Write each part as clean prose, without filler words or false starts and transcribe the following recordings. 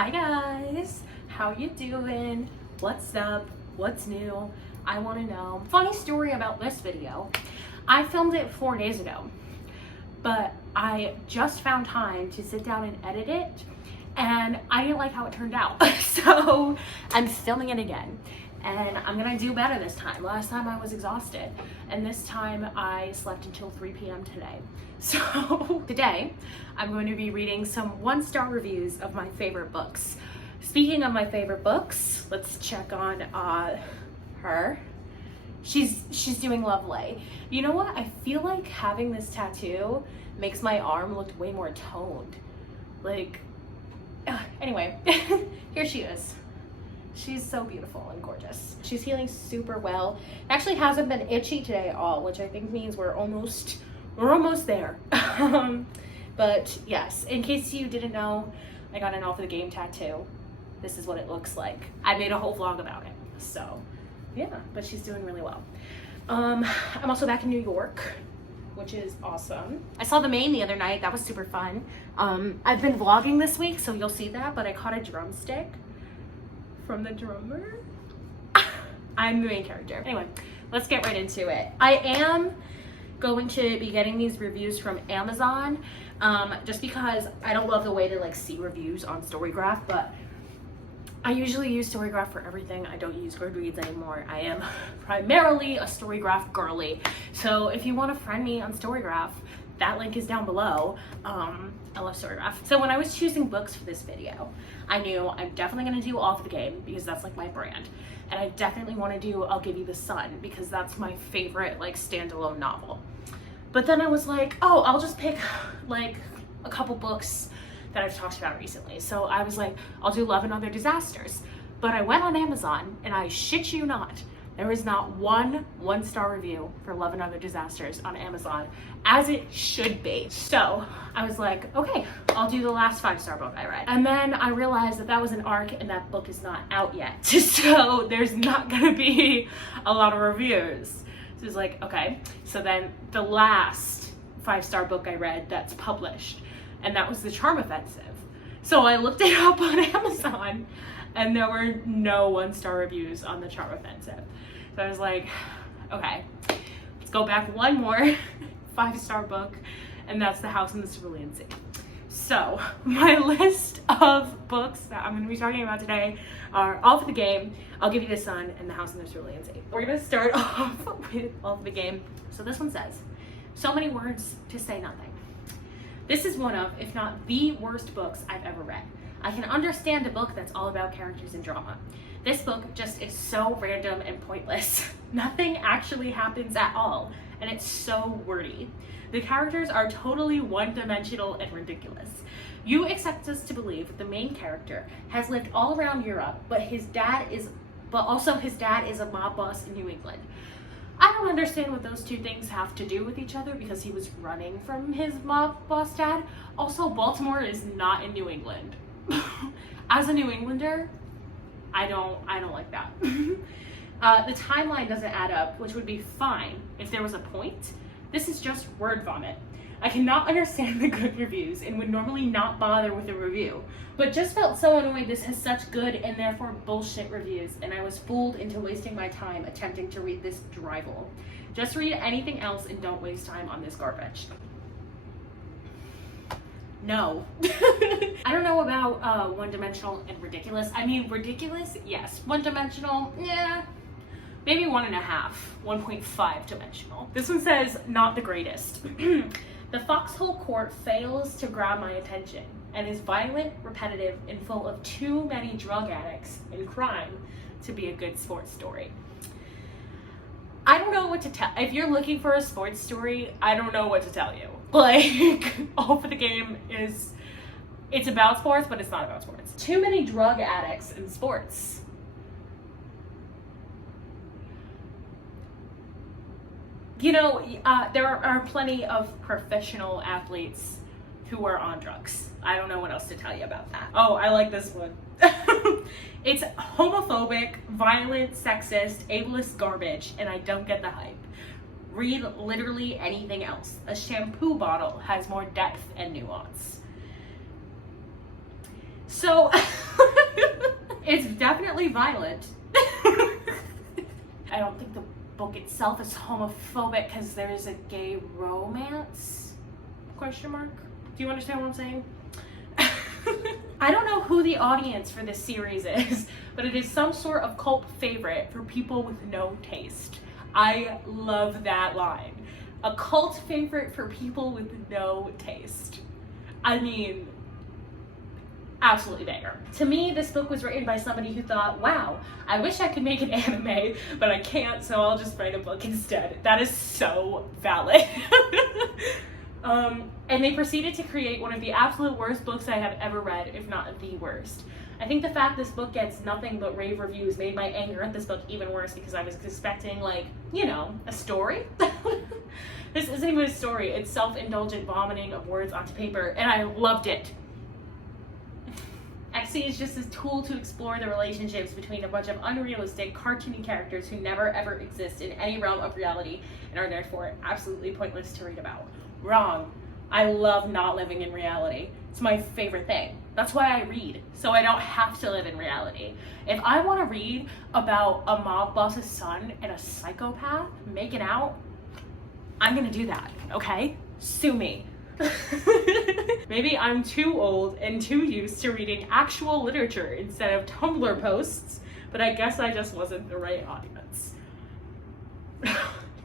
Hi guys, how you doing? What's up? What's new? I want to know. Funny story about this video. I filmed it 4 days ago, but I just found time to sit down and edit it, and I didn't like how it turned out. So I'm filming it again, and I'm gonna do better this time. Last time I was exhausted, and this time I slept until 3 p.m. today. So today I'm going to be reading some 1-star reviews of my favorite books. Speaking of my favorite books, let's check on her. She's doing lovely. You know what? I feel like having this tattoo makes my arm look way more toned. Like, anyway, here she is. She's so beautiful and gorgeous. She's healing super well. Actually hasn't been itchy today at all, which I think means we're almost there. But yes, in case you didn't know, I got an off of the game tattoo. This is what it looks like. I made a whole vlog about it. So yeah, but she's doing really well. I'm also back in New York, which is awesome. I saw the Maine the other night. That was super fun. I've been vlogging this week, so you'll see that, but I caught a drumstick from the drummer. I'm the main character. Anyway, let's get right into it. I am going to be getting these reviews from Amazon, just because I don't love the way to like see reviews on Storygraph, but I usually use Storygraph for everything. I don't use Goodreads anymore. I am primarily a Storygraph girly. So if you want to friend me on Storygraph, that link is down below. I love Storygraph. So when I was choosing books for this video, I knew I'm definitely going to do Off the Game because that's like my brand. And I definitely want to do I'll Give You the Sun because that's my favorite like standalone novel. But then I was like, oh, I'll just pick like a couple books that I've talked about recently. So I was like, I'll do Love and Other Disasters. But I went on Amazon and I shit you not, there is not one star review for Love and Other Disasters on Amazon, as it should be. So I was like, okay, I'll do the last 5-star book I read. And then I realized that that was an arc and that book is not out yet. So there's not gonna be a lot of reviews. So it's like, okay. So then the last 5-star book I read that's published, and that was The Charm Offensive. So I looked it up on Amazon and there were no 1-star reviews on The Charm Offensive. So I was like, okay, let's go back one more 5-star book, and that's The House in the Cerulean Sea. So my list of books that I'm going to be talking about today are Off the Game, I'll Give You the Sun, and The House in the Cerulean Sea. We're going to start off with Off the Game. So this one says, so many words to say nothing. This is one of, if not the worst books I've ever read. I can understand a book that's all about characters and drama. This book just is so random and pointless. Nothing actually happens at all, and it's so wordy. The characters are totally one-dimensional and ridiculous. You expect us to believe that the main character has lived all around Europe, but also his dad is a mob boss in New England. I don't understand what those two things have to do with each other because he was running from his mob boss dad. Also, Baltimore is not in New England. As a New Englander, I don't like that. The timeline doesn't add up, which would be fine if there was a point. This is just word vomit. I cannot understand the good reviews and would normally not bother with a review, but just felt so annoyed this has such good and therefore bullshit reviews, and I was fooled into wasting my time attempting to read this drivel. Just read anything else and don't waste time on this garbage. No. I don't know about one-dimensional and ridiculous. I mean, ridiculous, yes. One-dimensional, yeah. Maybe 1.5, 1.5 dimensional. This one says, not the greatest. The Foxhole Court fails to grab my attention and is violent, repetitive, and full of too many drug addicts and crime to be a good sports story. I don't know what to tell. If you're looking for a sports story, I don't know what to tell you. Like, Off the Game it's about sports, but it's not about sports. Too many drug addicts in sports. You know, there are plenty of professional athletes who are on drugs. I don't know what else to tell you about that. Oh, I like this one. It's homophobic, violent, sexist, ableist garbage, and I don't get the hype. Read literally anything else. A shampoo bottle has more depth and nuance. So It's definitely violent. I don't think the book itself is homophobic because there's a gay romance? Question mark? Do you understand what I'm saying? I don't know who the audience for this series is, but it is some sort of cult favorite for people with no taste. I love that line. A cult favorite for people with no taste. I mean, absolutely banger. To me, this book was written by somebody who thought, wow, I wish I could make an anime, but I can't, so I'll just write a book instead. That is so valid. And they proceeded to create one of the absolute worst books I have ever read, if not the worst. I think the fact this book gets nothing but rave reviews made my anger at this book even worse because I was expecting, like, you know, a story. This isn't even a story. It's self-indulgent vomiting of words onto paper, and I loved it. XC is just a tool to explore the relationships between a bunch of unrealistic, cartoony characters who never ever exist in any realm of reality and are therefore absolutely pointless to read about. Wrong. I love not living in reality. It's my favorite thing. That's why I read, so I don't have to live in reality. If I want to read about a mob boss's son and a psychopath making out, I'm gonna do that, okay? Sue me. Maybe I'm too old and too used to reading actual literature instead of Tumblr posts, but I guess I just wasn't the right audience.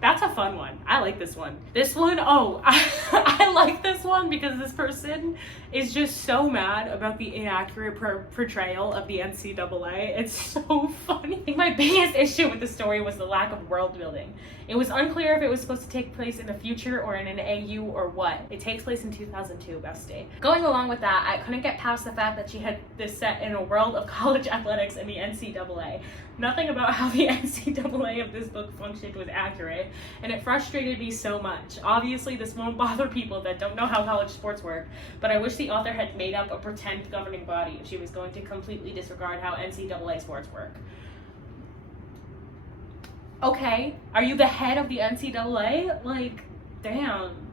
That's a fun one. I like this one. This one, oh, I like this one because this person is just so mad about the inaccurate portrayal of the NCAA. It's so funny. I think my biggest issue with the story was the lack of world building. It was unclear if it was supposed to take place in the future or in an AU or what. It takes place in 2002, bestie. Going along with that, I couldn't get past the fact that she had this set in a world of college athletics and the NCAA. Nothing about how the NCAA of this book functioned was accurate, and it frustrated me so much. Obviously, this won't bother people that don't know how college sports work, but I wish the author had made up a pretend governing body if she was going to completely disregard how NCAA sports work. Okay, are you the head of the NCAA? Like, damn.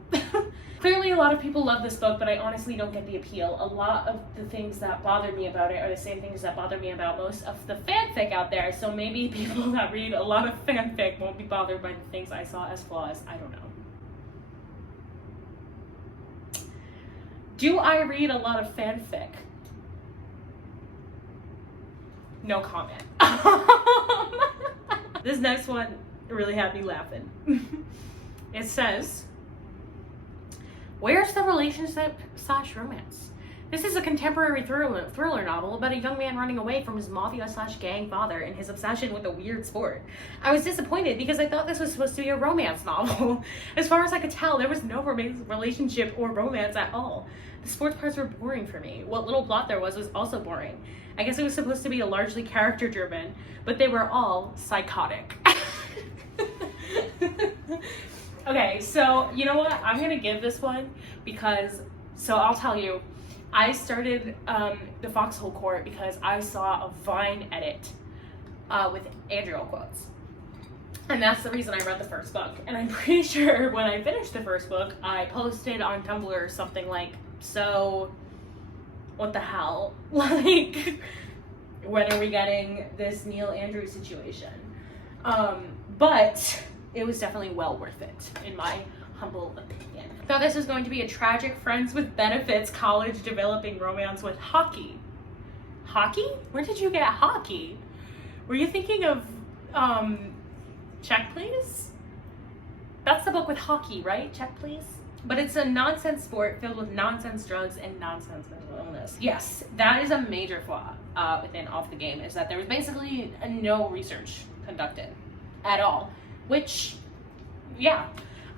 Clearly a lot of people love this book, but I honestly don't get the appeal. A lot of the things that bother me about it are the same things that bother me about most of the fanfic out there, so maybe people that read a lot of fanfic won't be bothered by the things I saw as flaws. I don't know. Do I read a lot of fanfic? No comment. This next one really had me laughing. It says, where's the relationship/romance? This is a contemporary thriller novel about a young man running away from his mafia/gang father and his obsession with a weird sport. I was disappointed because I thought this was supposed to be a romance novel. As far as I could tell, there was no relationship or romance at all. The sports parts were boring for me. What little plot there was also boring. I guess it was supposed to be a largely character-driven, but they were all psychotic. Okay, so you know what? I'm gonna give this one because, so I'll tell you, I started the Foxhole Court because I saw a Vine edit with Andrew quotes. And that's the reason I read the first book. And I'm pretty sure when I finished the first book, I posted on Tumblr something like, so what the hell? Like, when are we getting this Neil Andrew situation? But it was definitely well worth it, in my humble opinion. I thought this was going to be a tragic friends with benefits college developing romance with hockey. Hockey? Where did you get hockey? Were you thinking of, Check Please? That's the book with hockey, right? Check Please? But it's a nonsense sport filled with nonsense drugs and nonsense mental illness. Yes, that is a major flaw within Off the Game, is that there was basically no research conducted at all. Which, yeah,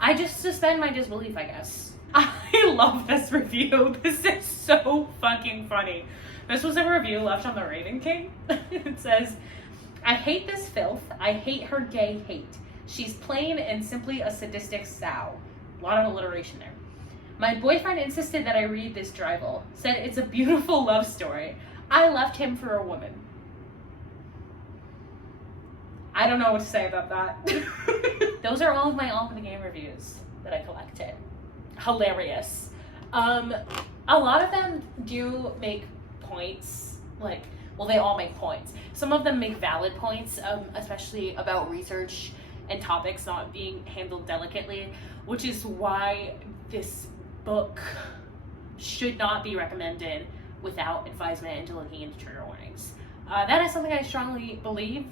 I just suspend my disbelief, I guess. I love this review. This is so fucking funny. This was a review left on the Raven King. It says, I hate this filth. I hate her gay hate. She's plain and simply a sadistic sow. A lot of alliteration there. My boyfriend insisted that I read this drivel. Said it's a beautiful love story. I left him for a woman. I don't know what to say about that. Those are all of my All for the Game reviews that I collected. Hilarious. A lot of them do make points, like Well, they all make points. Some of them make valid points, especially about research and topics not being handled delicately, which is why this book should not be recommended without advisement into looking into trigger warnings. That is something I strongly believe.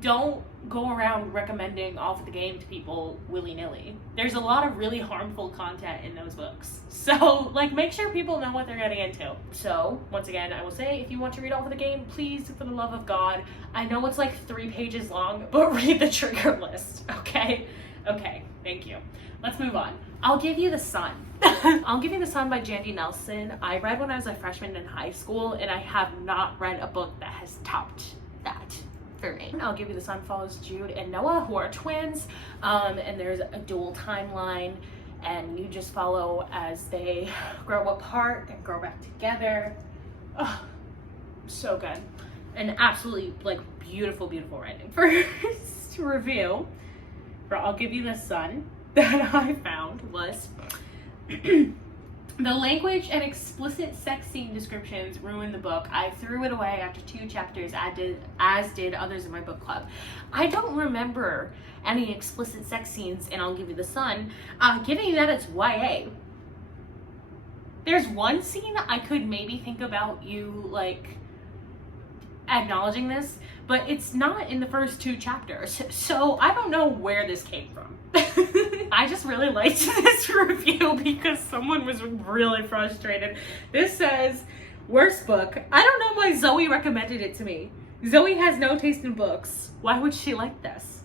Don't go around recommending Off the Game to people willy-nilly. There's a lot of really harmful content in those books. So, like, make sure people know what they're getting into. So, once again, I will say, if you want to read Off the Game, please, for the love of God, I know it's like 3 pages long, but read the trigger list, okay? Okay, thank you. Let's move on. I'll Give You the Sun. I'll Give You the Sun by Jandy Nelson. I read when I was a freshman in high school, and I have not read a book that has topped that for me. I'll Give You the Sun follows Jude and Noah, who are twins, and there's a dual timeline, and you just follow as they grow apart and grow back together. Oh, so good. And absolutely, like, beautiful, beautiful writing. First review for I'll Give You the Sun that I found was the language and explicit sex scene descriptions ruined the book. I threw it away after 2 chapters, as did others in my book club. I don't remember any explicit sex scenes in I'll Give You the Sun, given that it's YA. There's one scene I could maybe think about you, like, acknowledging this, but it's not in the first 2 chapters, so I don't know where this came from. I just really liked this review because someone was really frustrated. This says, worst book. I don't know why Zoe recommended it to me. Zoe has no taste in books. Why would she like this?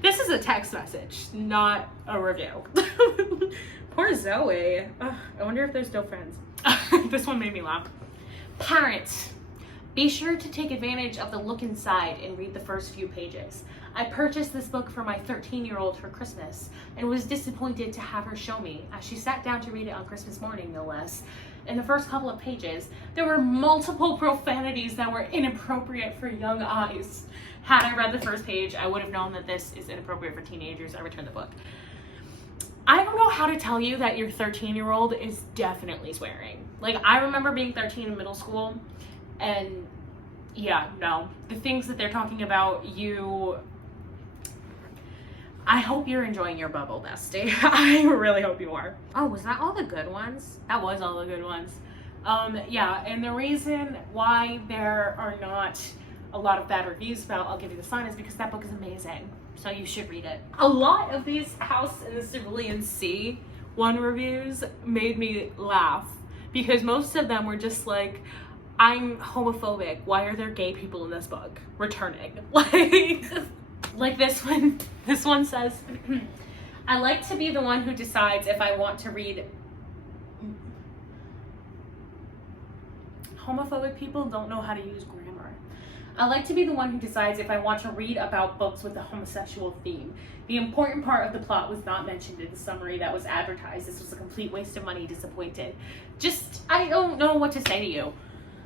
This is a text message, not a review. Poor Zoe. Ugh, I wonder if they're still friends. This one made me laugh. Parents, be sure to take advantage of the look inside and read the first few pages. I purchased this book for my 13-year-old for Christmas and was disappointed to have her show me as she sat down to read it on Christmas morning, no less. In the first couple of pages, there were multiple profanities that were inappropriate for young eyes. Had I read the first page, I would have known that this is inappropriate for teenagers. I returned the book. I don't know how to tell you that your 13-year-old is definitely swearing. Like, I remember being 13 in middle school, and yeah, no. The things that they're talking about, I hope you're enjoying your bubble, bestie. I really hope you are. Oh, was that all the good ones? That was all the good ones. Yeah, and the reason why there are not a lot of bad reviews about I'll Give You the Sun is because that book is amazing. So you should read it. A lot of these House in the Cerulean Sea 1 reviews made me laugh because most of them were just like, I'm homophobic. Why are there gay people in this book? Returning. Like this one. This one says, I like to be the one who decides if I want to read. Homophobic people don't know how to use grammar. I like to be the one who decides if I want to read about books with a homosexual theme. The important part of the plot was not mentioned in the summary that was advertised. This was a complete waste of money. Disappointed. I don't know what to say to you.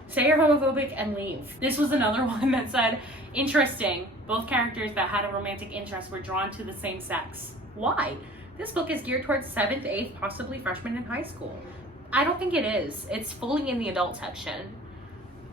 Say you're homophobic and leave. This was another one that said, interesting. Both characters that had a romantic interest were drawn to the same sex. Why? This book is geared towards 7th, 8th, possibly freshmen in high school. I don't think it is. It's fully in the adult section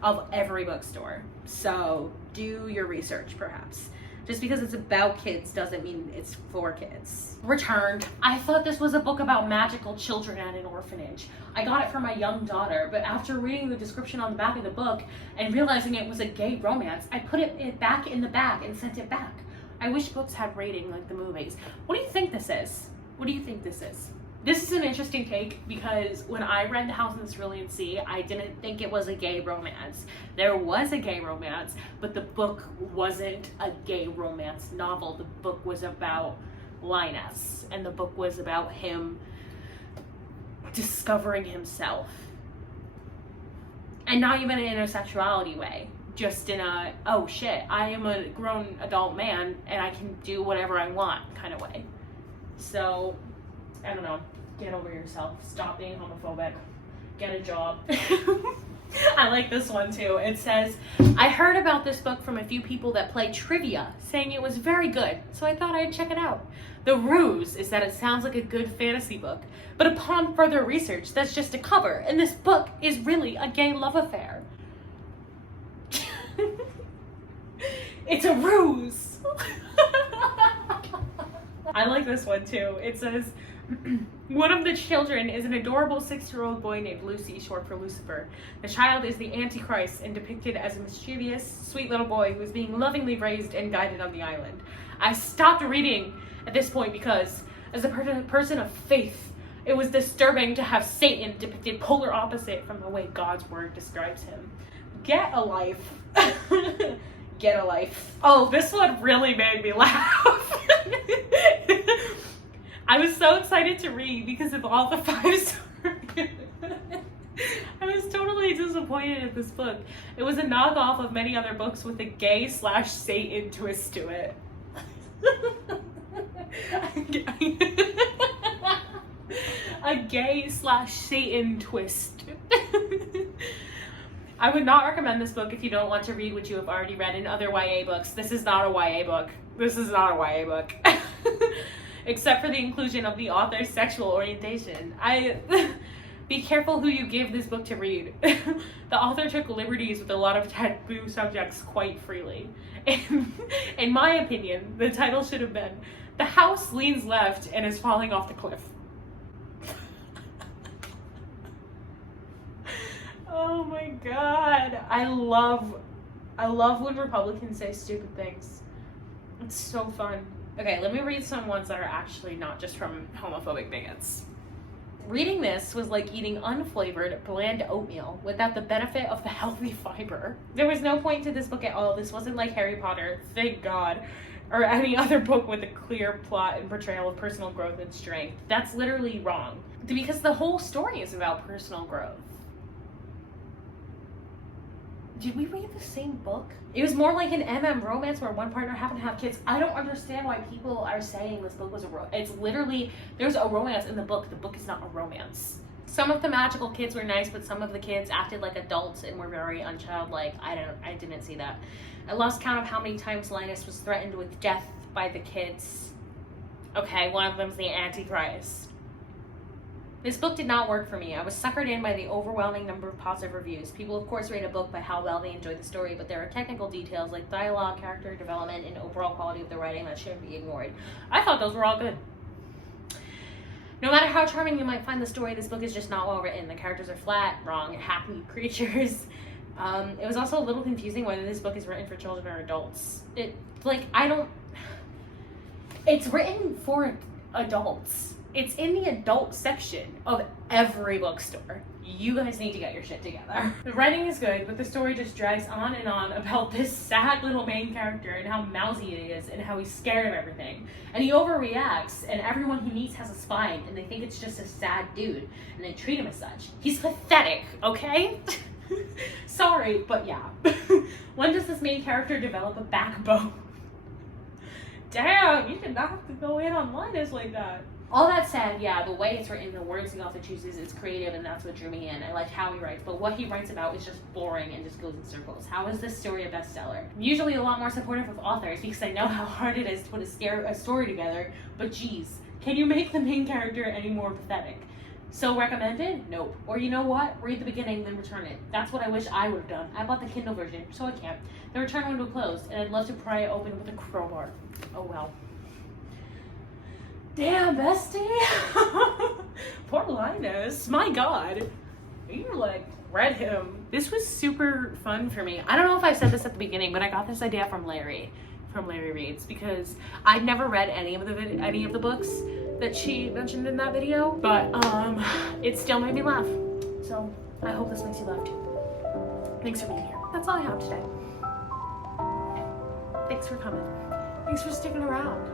of every bookstore. So do your research, perhaps. Just because it's about kids doesn't mean it's for kids. Returned. I thought this was a book about magical children at an orphanage. I got it for my young daughter, but after reading the description on the back of the book and realizing it was a gay romance, I put it back in the bag and sent it back. I wish books had rating like the movies. What do you think this is? What do you think this is? This is an interesting take because when I read The House in the Cerulean Sea, I didn't think it was a gay romance. There was a gay romance, but the book wasn't a gay romance novel. The book was about Linus, and the book was about him discovering himself. And not even in a sexuality way, just in a, oh shit, I am a grown adult man and I can do whatever I want kind of way. So, I don't know. Get over yourself. Stop being homophobic. Get a job. I I like this one too. It says, I heard about this book from a few people that play trivia, saying it was very good, so I thought I'd check it out. The ruse is that it sounds like a good fantasy book, but upon further research, that's just a cover, and this book is really a gay love affair. It's a ruse. I like this one too. It says, one of the children is an adorable 6-year-old boy named Lucy, short for Lucifer. The child is the Antichrist and depicted as a mischievous, sweet little boy who is being lovingly raised and guided on the island. I stopped reading at this point because, as a person of faith, it was disturbing to have Satan depicted polar opposite from the way God's word describes him. Get a life. Get a life. Oh, this one really made me laugh. I was so excited to read because of all the 5 stars. I was totally disappointed at this book. It was a knockoff of many other books with a gay/Satan twist to it. A gay/Satan twist. I would not recommend this book if you don't want to read what you have already read in other YA books. This is not a YA book. This is not a YA book. Except for the inclusion of the author's sexual orientation. Be careful who you give this book to read. The author took liberties with a lot of taboo subjects quite freely. In my opinion, the title should have been, The House Leans Left and is Falling Off the Cliff. Oh my god. I love when Republicans say stupid things. It's so fun. Okay, let me read some ones that are actually not just from homophobic bigots. Reading this was like eating unflavored, bland oatmeal without the benefit of the healthy fiber. There was no point to this book at all. This wasn't like Harry Potter, thank God, or any other book with a clear plot and portrayal of personal growth and strength. That's literally wrong. Because the whole story is about personal growth. Did we read the same book? It was more like an MM romance where one partner happened to have kids. I don't understand why people are saying this book was a romance. It's literally, there's a romance in the book. The book is not a romance. Some of the magical kids were nice, but some of the kids acted like adults and were very unchildlike. I didn't see that. I lost count of how many times Linus was threatened with death by the kids. Okay, one of them's the Antichrist. This book did not work for me. I was suckered in by the overwhelming number of positive reviews. People, of course, rate a book by how well they enjoy the story, but there are technical details like dialogue, character development, and overall quality of the writing that shouldn't be ignored. I thought those were all good. No matter how charming you might find the story, this book is just not well written. The characters are flat, wrong, happy creatures. It was also a little confusing whether this book is written for children or adults. It's written for adults. It's in the adult section of every bookstore. You guys need to get your shit together. The writing is good, but the story just drags on and on about this sad little main character and how mousy it is and how he's scared of everything. And he overreacts, and everyone he meets has a spine, and they think it's just a sad dude, and they treat him as such. He's pathetic, okay? Sorry, but yeah. When does this main character develop a backbone? Damn, you did not have to go in on Linus like that. All that said, yeah, the way it's written, the words the author chooses, it's creative, and that's what drew me in. I like how he writes, but what he writes about is just boring and just goes in circles. How is this story a bestseller? I'm usually a lot more supportive of authors because I know how hard it is to put a story together, but geez, can you make the main character any more pathetic? So recommended? Nope. Or you know what? Read the beginning, then return it. That's what I wish I would have done. I bought the Kindle version, so I can't. The return window closed, and I'd love to pry it open with a crowbar. Oh well. Damn, bestie. Poor Linus. My God. You read him. This was super fun for me. I don't know if I said this at the beginning, but I got this idea from Larry Reads, because I'd never read any of the books that she mentioned in that video, but it still made me laugh. So I hope this makes you laugh too. Thanks for being here. That's all I have today. Thanks for coming. Thanks for sticking around.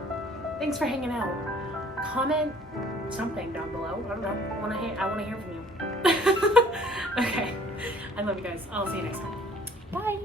Thanks for hanging out. Comment something down below. I don't know. I want to hear from you. Okay. I love you guys. I'll see you next time. Bye.